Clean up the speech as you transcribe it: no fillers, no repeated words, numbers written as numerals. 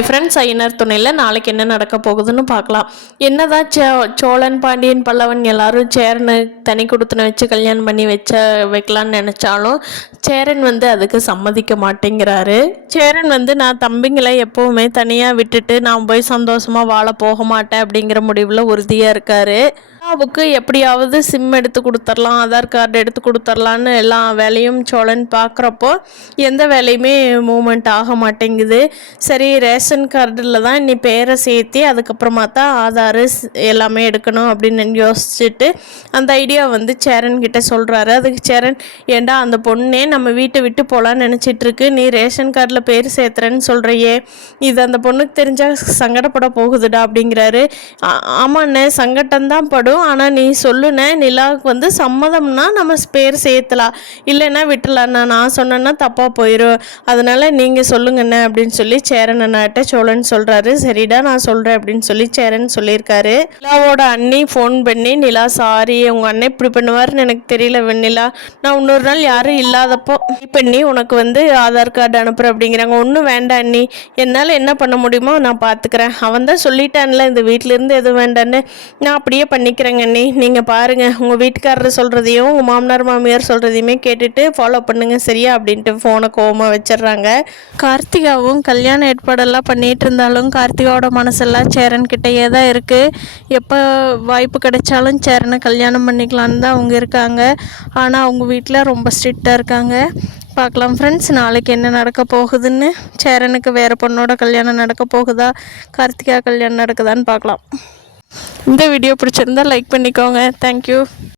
Hi friends, Ayyanar துணையில் நாளைக்கு என்ன நடக்க போகுதுன்னு பார்க்கலாம். என்னதான் சோழன், பாண்டியன், பல்லவன் எல்லாரும் சேரனை தனி கொடுத்துன வச்சு கல்யாணம் பண்ணி வைக்கலான்னு நினச்சாலும் சேரன் அதுக்கு சம்மதிக்க மாட்டேங்கிறாரு. சேரன் நான் தம்பிங்களை எப்போவுமே தனியாக விட்டுட்டு நான் போய் சந்தோஷமாக வாழ போக மாட்டேன் அப்படிங்கிற முடிவில் உறுதியாக இருக்காரு. அப்பாவுக்கு எப்படியாவது சிம் எடுத்து கொடுத்துர்லாம், ஆதார் கார்டு எடுத்து கொடுத்துர்லான்னு எல்லா வேலையும் சோழன் பார்க்குறப்போ எந்த வேலையுமே மூமெண்ட் ஆக மாட்டேங்குது. சரி, ரேஷன் கார்டில் தான் இன்னி பேரை சேர்த்தி அதுக்கப்புறமா தான் ஆதார் எல்லாமே எடுக்கணும் அப்படின்னு யோசிச்சுட்டு அந்த ஐடியா சேரன்கிட்ட சொல்கிறாரு. அதுக்கு சேரன், ஏண்டா அந்த பொண்ணே நம்ம வீட்டை விட்டு போகலான்னு நினச்சிட்ருக்கு, நீ ரேஷன் கார்டில் பேர் சேர்த்துறேன்னு சொல்கிறையே, இது அந்த பொண்ணுக்கு தெரிஞ்சால் சங்கடப்பட போகுதுடா அப்படிங்கிறாரு. ஆமாண்ணே, சங்கடம்தான் படும், ஆனால் நீ சொல்லுண்ணே, நிலாவுக்கு சம்மதம்னா நம்ம பேர் சேர்த்தலாம், இல்லைன்னா விட்டுலாண்ணா, நான் சொன்னேன்னா தப்பாக போயிடும், அதனால் நீங்கள் சொல்லுங்கண்ணே அப்படின்னு சொல்லி சேரன் அண்ணாட்ட சோழன் சொல்கிறாரு. சரிடா, நான் சொல்கிறேன் அப்படின்னு சொல்லி சேரன் சொல்லியிருக்காரு. நிலாவோட அண்ணி ஃபோன் பண்ணி, நிலா சாரி, உங்கள் அண்ணன் இப்படி பண்ணுவார்னு எனக்கு தெரியல வெண்ணிலா, நான் இன்னொரு நாள் யாரும் இல்லாதப்போ பண்ணி உனக்கு ஆதார் கார்டு அனுப்புகிறேன் அப்படிங்கிறாங்க. ஒன்றும் வேண்டாம் அண்ணி, என்னால் என்ன பண்ண முடியுமோ நான் பார்த்துக்கிறேன், அவன் தான் சொல்லிட்டான்ல இந்த வீட்டிலேருந்து எதுவும் வேண்டான்னு, நான் அப்படியே பண்ணிக்கிறேங்க அண்ணி, நீங்கள் பாருங்கள், உங்கள் வீட்டுக்காரர் சொல்கிறதையும் உங்கள் மாமனார் மாமியார் சொல்கிறதையுமே கேட்டுட்டு ஃபாலோ பண்ணுங்கள் சரியா அப்படின்ட்டு ஃபோனை கோவமாக வச்சிடுறாங்க. கார்த்திகாவும் கல்யாண ஏற்பாடெல்லாம் பண்ணிகிட்டு இருந்தாலும் கார்த்திகாவோட மனசெல்லாம் சேரன்கிட்டையே தான் இருக்குது. எப்போ வாய்ப்பு கிடைச்சாலும் சேரனை கல்யாணம் பண்ணிக்கலான்னு தான் அவங்க இருக்காங்க. ஆனால் அவங்க வீட்டில் ரொம்ப ஸ்ட்ரிக்டாக இருக்காங்க. பார்க்கலாம் ஃப்ரெண்ட்ஸ், நாளைக்கு என்ன நடக்க போகுதுன்னு. சேரனுக்கு வேறு பொண்ணோட கல்யாணம் நடக்க போகுதா, கார்த்திகா கல்யாணம் நடக்குதான்னு பார்க்கலாம். இந்த வீடியோ பிடிச்சிருந்தா லைக் பண்ணிக்கோங்க. தேங்க்யூ.